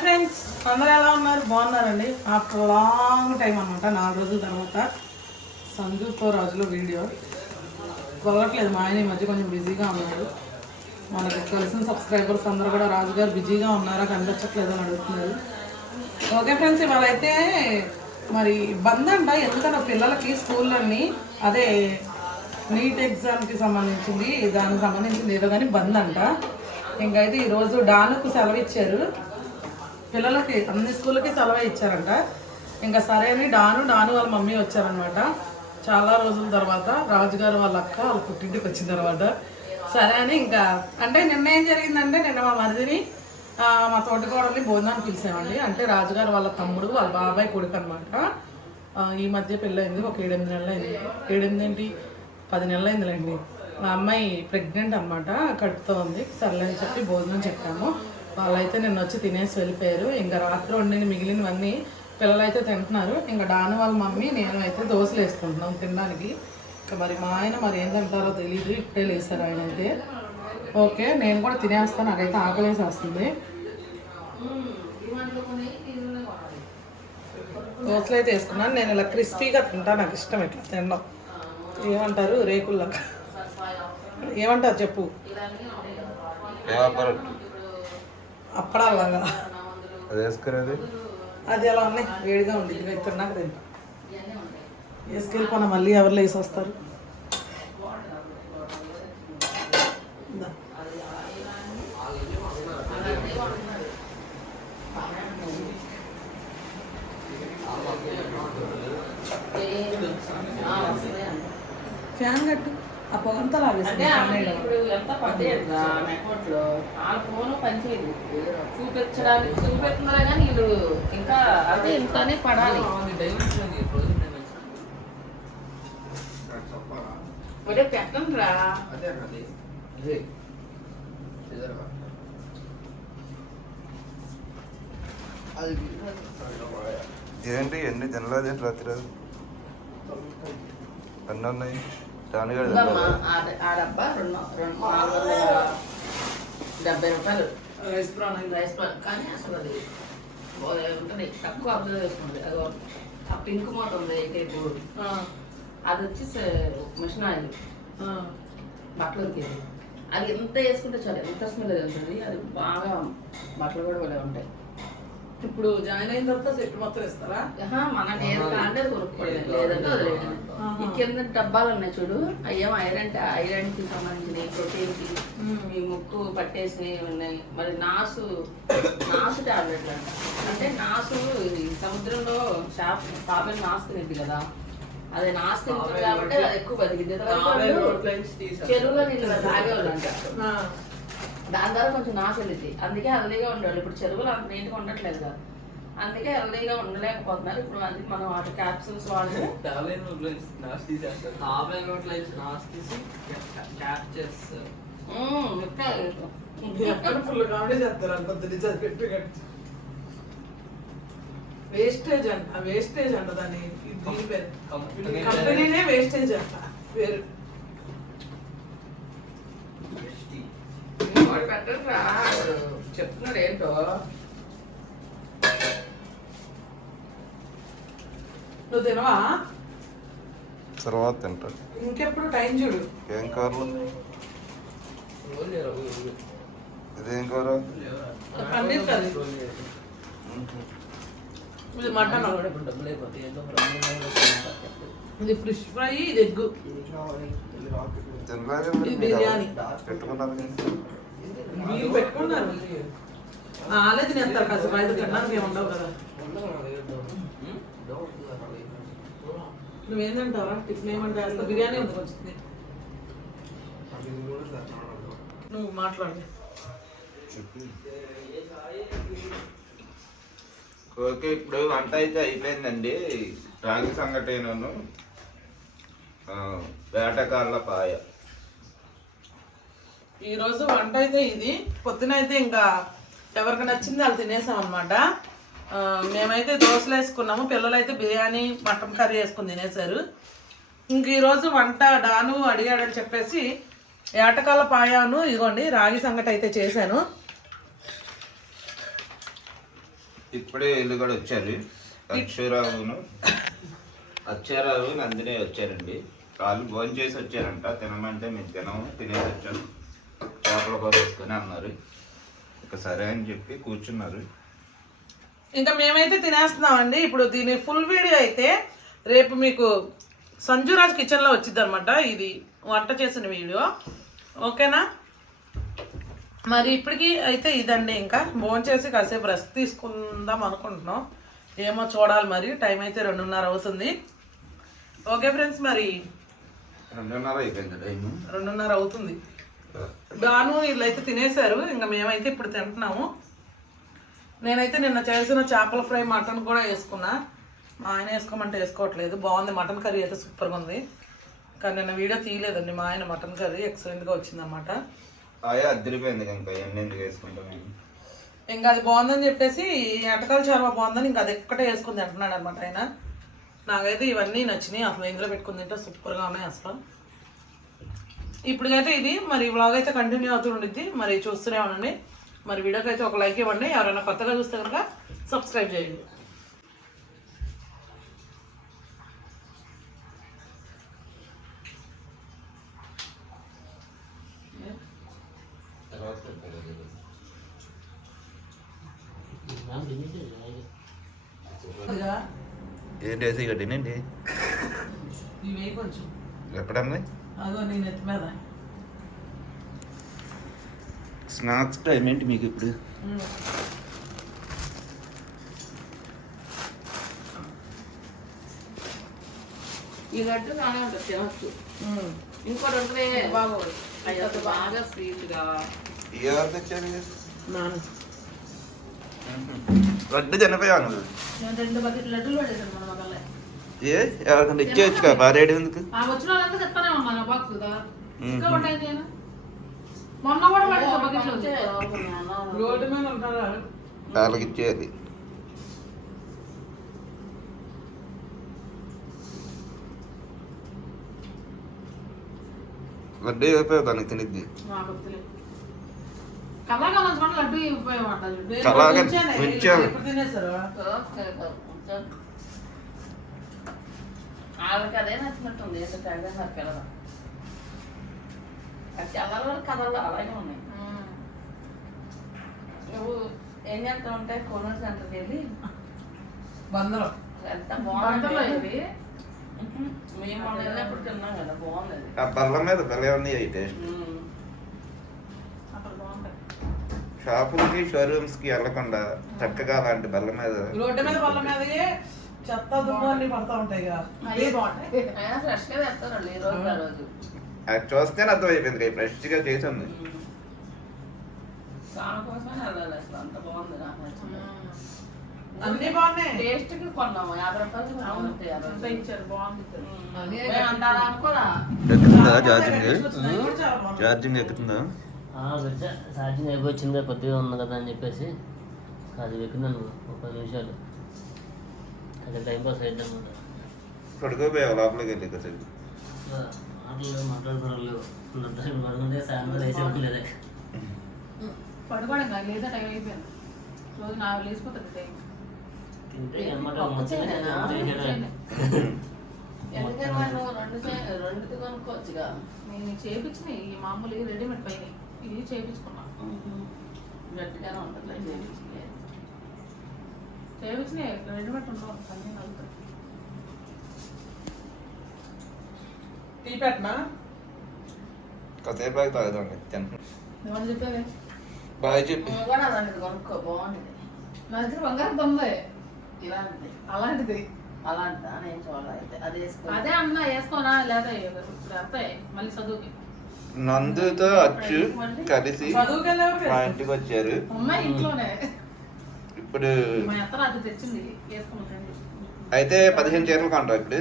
Friends అందరూ ఎలా ఉన్నారు? బాగున్నారండి? ఆఫ్టర్ లాంగ్ టైం అనమాట నాలుగు రోజుల తర్వాత సంజుతో రాజులో వీడియో. కుదరట్లేదు మా ఆయన ఈ మధ్య కొంచెం బిజీగా ఉన్నాడు. మనకి కలిసిన సబ్స్క్రైబర్స్ అందరూ కూడా రాజు గారు బిజీగా ఉన్నారా కనిపించట్లేదు అని అడుగుతున్నారు. ఓకే ఫ్రెండ్స్ ఇవాళ అయితే మరి బంద్ అంట. ఎందుకన్నా పిల్లలకి స్కూళ్ళన్నీ అదే నీట్ ఎగ్జామ్కి సంబంధించింది దానికి సంబంధించింది ఏదో కానీ బంద్ అంట. ఇంకైతే ఈరోజు డానుకు సెలవు ఇచ్చారు పిల్లలకి అన్ని స్కూళ్ళకి సెలవు ఇచ్చారంట. ఇంకా సరే అని డాను డాను వాళ్ళ మమ్మీ వచ్చారనమాట. చాలా రోజుల తర్వాత రాజుగారు వాళ్ళ అక్క వాళ్ళ పుట్టింటికి వచ్చిన తర్వాత సరే అని ఇంకా అంటే నిన్న ఏం జరిగిందంటే నిన్న మా మరిదిని మా తోటకోడల్ని భోజనానికి పిలిచామండి. అంటే రాజుగారు వాళ్ళ తమ్ముడు వాళ్ళ బాబాయ్ కొడుకు అనమాట. ఈ మధ్య పెళ్ళయింది ఒక ఏడెనిమిది నెలలు అయింది ఏడెనిమిది ఏంటి? పది నెలలు అయిందిలేండి మా అమ్మాయి ప్రెగ్నెంట్ అనమాట కడుపుతో ఉంది. సర్లే అని చెప్పి భోజనం చెప్పాము. వాళ్ళైతే నిన్న వచ్చి తినేసి వెళ్ళిపోయారు. ఇంకా రాత్రి వండిన మిగిలినవన్నీ పిల్లలు అయితే తింటున్నారు. ఇంకా డాను వాళ్ళ మమ్మీ నేను అయితే దోశలు వేసుకుంటున్నాం తినడానికి. ఇంకా మరి మా ఆయన మరి ఏం తింటారో తెలియదు ఇప్పుడే లేసారు ఆయన అయితే. ఓకే నేను కూడా తినేస్తాను. నాకైతే ఆకలేసేస్తుంది. దోశలు అయితే వేసుకున్నాను. నేను ఇలా క్రిస్పీగా తింటా. నాకు ఇష్టం ఇట్లా తినడం. ఏమంటారు రేకుల్లాగా ఏమంటారు చెప్పు? అప్పడాలాగా అది వేసుకునేది అది? ఎలా ఉన్నాయి? వేడిగా ఉంది ఇది తిన్నాక తింటా. వేసుకెళ్ళిపోయినా మళ్ళీ ఎవరు లేసి వస్తారు. ఫ్యాన్ కట్టు. ఆ వాళ్ళ ఫోన్ పనిచేయదు చూపించడానికి కానీ వీళ్ళు ఇంకా అంటే ఇంట్లోనే పడాలి. ఒరే పెట్టండి రా ఏంటి ఎన్ని తినలేదు రాత్రి అన్నీ ఉన్నాయి? రెండు రెండు నాలుగు వందల డెబ్బై రూపాయలు. రైస్. Rice brown. కానీ అసలు అది ఉంటుంది తక్కువ అబ్జర్వ్ అది ఆ పింక్ మోట ఉంది టేపు ఆ, అది వచ్చి మిషన్ ఆయిల్. ఆ. బట్టలు ఉతికేది. అది ఎంత వేసుకుంటే చాలు ఎంత స్మెల్ ఉంటుంది అది బాగా బట్టలు కూడా భలే ఉంటాయి. ఇప్పుడు జాయిన్ అయిన తర్వాత సెట్ మొత్తం ఇస్తారా? మన నేను కాంటే కొనుక్కోవడమే లేదంటే ఈ కింద డబ్బాలు ఉన్నాయి చూడు. అయ్యేమో ఐరన్ ఐరన్కి సంబంధించినవి ప్రోటీన్కి. ఈ ముక్కు పట్టేసినవి ఉన్నాయి. మరి నాసు నాసు టాబ్లెట్లు అంట. అంటే నాసు సముద్రంలో షాప్ తాబేలు నాసు తినేది కదా. అది నాసు తింటుంది కాబట్టి అది ఎక్కువ బతికింది చెరువులో నీళ్ళు తాగేవాళ్ళు అంట. దాని ద్వారా కొంచెం నాసు వెళ్ళింది అందుకే హెల్దీగా ఉండేవాళ్ళు. ఇప్పుడు చెరువులు అంత నీట్గా ఉండట్లేదు కదా. అందుకే హెల్దీగా ఉండలేకపోతున్నారు. ఇప్పుడు అందుకే మనం వాటి క్యాప్సూల్స్ తీసేస్తారు. నాస్ తీసి వేస్టేజ్ అంట. వేస్టేజ్ అంట దాన్ని. కంపెనీనే వేస్టేజ్ అంట. పేరు చెప్తున్నాడు ఏంటో నువ్వు తినవా? తర్వాత తింటాడు ఇంకెప్పుడు టైం చూడు. ఏం కూరలు? ఇదేం కూర? పన్నీర్ కర్రీ. ఇది మటన్. ఇది ఫిష్ ఫ్రై ఇది ఎగ్ బిర్యానీ. పెట్టుకున్నారు కానీ. మీరు పెట్టుకున్నారు ఆలే తినేస్తారు కాసేపు ఐదు ఏమి ఉండవు కదా. నువ్వేం తింటావా టిఫిన్ ఏమంటే అసలు బిర్యానీ ఉంది కొంచెం. నువ్వు మాట్లాడు. ఓకే ఇప్పుడు వంట అయితే అయిపోయిందండి. రాగి సంగటేనను వేటకాళ్ళ పాయ. ఈరోజు వంట అయితే ఇది. పొద్దున అయితే ఇంకా ఎవరికి నచ్చింది వాళ్ళు తినేసాం అనమాట మేమైతే దోశలు వేసుకున్నాము పిల్లలు అయితే బిర్యానీ మటన్ కర్రీ వేసుకుని తినేశారు. ఇంక ఈరోజు వంట డాను అడిగాడని చెప్పేసి ఏటకాల పాయాను ఇదిగోండి రాగి సంగటి అయితే చేశాను. ఇప్పుడే వీళ్ళు కూడా వచ్చారు. అక్షరావును అక్షరావు నందిని వచ్చారండి. వాళ్ళు భోజనం చేసి వచ్చారంట. తినమంటే మేము తినము తినేసి వచ్చాను చేపల కూర వేసుకొని అన్నారు. ఇక సరే అని చెప్పి కూర్చున్నారు. ఇంకా మేమైతే తినేస్తున్నామండి. ఇప్పుడు దీని ఫుల్ వీడియో అయితే రేపు మీకు సంజురాజ్ కిచెన్లో వచ్చింది అనమాట ఇది వంట చేసిన వీడియో. ఓకేనా? మరి ఇప్పటికి అయితే ఇదండి ఇంకా. భోజనం చేసి కాసేపు రెస్ట్ తీసుకుందాం అనుకుంటున్నాం. ఏమో చూడాలి మరి. టైం అయితే రెండున్నర అవుతుంది. ఓకే ఫ్రెండ్స్ మరి రెండున్నర అయిపోయింది టైం రెండున్నర అవుతుంది. గాను వీళ్ళైతే తినేశారు. ఇంకా మేమైతే ఇప్పుడు తింటున్నాము. నేనైతే నిన్న చేసిన చేపల ఫ్రై మటన్ కూడా వేసుకున్నా. మా ఆయన వేసుకోమంటే వేసుకోవట్లేదు. బాగుంది. మటన్ కర్రీ అయితే సూపర్గా ఉంది. కానీ నిన్న వీడియో తీయలేదండి. మా ఆయన మటన్ కర్రీ ఎక్సలెంట్గా అద్దరిపోయింది ఇంకా ఎన్ని ఎందుకు వేసుకుంటాం మేము? ఇంకా అది బాగుందని చెప్పేసి ఎటకాల చారువా బాగుందని ఇంకా అది ఎక్కటే వేసుకుని తింటున్నాడు అనమాట ఆయన. నాకైతే ఇవన్నీ నచ్చినాయి. అసలు ఇందులో పెట్టుకుని తింటే సూపర్గా ఉన్నాయి అసలు. ఇప్పుడైతే ఇది. మరి వ్లాగ్ అయితే కంటిన్యూ అవుతూ ఉండిద్ది. మరి చూస్తూనే ఉండండి. మరి వీడియోకి అయితే ఒక లైక్ ఇవ్వండి. ఎవరైనా కొత్తగా చూస్తే కనుక సబ్స్క్రైబ్ చేయండి. ఏంటి వేసి కట్టినండి వేయి కొంచెం ఎక్కడన్నా అదో నేను ఎత్తి మీద స్నాక్స్ టైం ఏంటి మీకు ఇప్పుడు ఉమ్. ఈ లడ్డు బాగానే ఉంటుంది తినొచ్చు ఉమ్. ఇంకోటి ఉంటుంది బాగోదు అయ్యో అది బాగా స్వీట్గా ఎవరు తెచ్చారు నాన్న వడ్డీ చనిపోయాను నేను రెండు బకెట్ లడ్డూలు పడేసాను మన మగల్లే ఏ? ఎవరికైనా ఇచ్చేయచ్చు కదా బారేడు ఎందుకు? వాళ్ళకి ఇచ్చేయాలి వడ్డీ అయిపోయి దానికి తినిద్ది. లడ్డు అలాగే ఉంచాను. వాళ్ళకి అదే నచ్చినట్టుంది. ఏదో తేడా నాకు పిల్లలు అది చాలా వరకు కథలు అలాగే ఉన్నాయి. నువ్వు ఏం చేస్తా ఉంటే కోనర్ సెంటర్కి వెళ్ళి బందరం. ఎంత ఇది. మేము వెళ్ళినప్పుడు తిన్నాం కదా బాగుంది అది. ఆ బల్ల మీద భలే ఉంది అవి టేస్ట్. షాపులకి షోరూమ్స్కి వెళ్ళకుండా చక్కగా అలాంటి బల్ల మీద రోడ్డు మీద వాళ్ళ మీదకి చెత్త దుమ్ము అన్ని పడతా ఉంటాయి అయినా ఫ్రెష్గా తెస్తారండి ఈ రోజు ఆ రోజు. అది చూస్తేనే అర్థమైపోయింది ఫ్రెష్గా చేసి ఉంది దానికోసమే వెళ్ళాలి అసలు అంత బాగుంది నాకు నచ్చింది. అన్ని బాగున్నాయి. టేస్ట్కి కొన్నాము యాభై రూపాయలు కొన్నాము అవును. అంతే యాభై అంత రూపాయలు. ఇచ్చారు బాగుంది ఉమ్. మేము అంత అలా అనుకోరా? ఎక్కుతుందా ఛార్జింగ్? అయిపోయింది కొద్దిగా ఉంది కదా అని చెప్పేసి. అది వెక్కినాను ఒక పది నిమిషాలు. అది టైం పాస్ పడుకోపోయావు లోపలికి వెళ్ళి కాసేపు మాటలు మాట్లాడుకోవాలి పడుకుంటే సాయంత్రం వేసే ఉండలేదు పడుకోవడం కాదు లేదా టైం అయిపోయింది. రోజు నాకు లేచిపోతుంది టైం. తింటే రెండు కొనుక్కోవచ్చుగా? నేను చేపించిన ఈ మామూలు రెడీమేడ్ పైన ఇది చేపించుకున్నా. గట్టిగానే ఉంటుంది చేపించిన రెడీమేడ్ ఉండవు. అన్నీ కలుగుతాయి టీ పెట్టనా? కాసేపు ఆగి తాగుతాండి తింటున్నాను ఏమని చెప్పావే? బాయ్ చెప్పి. నువ్వు కూడా అలాంటిది కొనుక్కో బాగుంటుంది. నా దగ్గర బంగారం ఇలాంటిది అలాంటిది. అలాంటిదా? నేను చూడాలి అయితే. అది వేసుకో. అదే అన్నా వేసుకోనా? లేదా మళ్ళీ చదువుకి. నందుతో అచ్చు కలిసి మా ఇంటికి వచ్చారు. అమ్మాయి ఇంట్లోనే. ఇప్పుడు అయితే పదిహేను చీరలు కొంటావు ఇప్పుడు?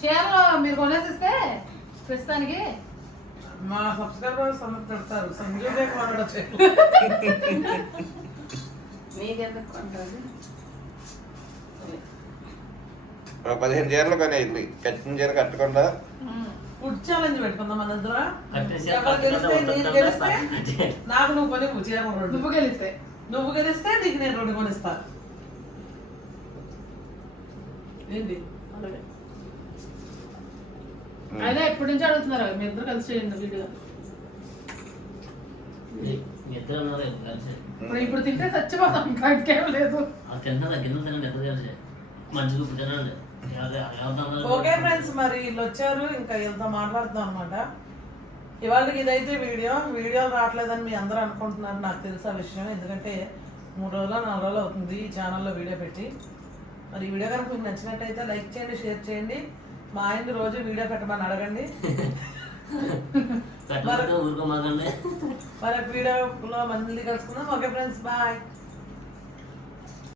చీరలు మీరు కొనేసిస్తే ప్రస్తుతానికి మా సబ్స్క్రైబర్స్ అందరు మాట్లాడచ్చు నీకెందుకు కొంటుంది ఒక పదిహేను చీరలు కొని వెళ్ళి కట్టిన చీర కట్టకుండా ఫుడ్ ఛాలెంజ్ పెట్టుకుందాం మన ఇద్దరు. నాకు నువ్వు పని చీర నువ్వు గెలిస్తే. నువ్వు గెలిస్తే నీకు నేను రెండు కొనిస్తా ఏంటి? అలాగే. అయినా ఎప్పటి నుంచి అడుగుతున్నారు మీ ఇద్దరు కలిసి చేయండి వీడియో. మీ ఇద్దరు ఉన్నారు ఇప్పుడు కలిసి. ఇప్పుడు ఇప్పుడు తింటే చచ్చిపోతాం ఇంకా ఇంకేం లేదు. ఓకే ఫ్రెండ్స్ మరి వీళ్ళు వచ్చారు ఇంకా వీళ్ళతో మాట్లాడుతున్నాం అనమాట ఇవాళకి ఇదైతే వీడియో. వీడియోలు రావట్లేదని మీ అందరూ అనుకుంటున్నారు నాకు తెలుసు ఆ విషయం. ఎందుకంటే మూడు రోజులు నాలుగు రోజులు అవుతుంది ఈ ఛానల్లో వీడియో పెట్టి. మరి ఈ వీడియో కనుక మీకు నచ్చినట్టయితే లైక్ చేయండి షేర్ చేయండి. మా ఆయన్ని రోజు వీడియో పెట్టమని అడగండి. మరి వీడియోలో మళ్ళీ కలుసుకుందాం. Okay friends bye.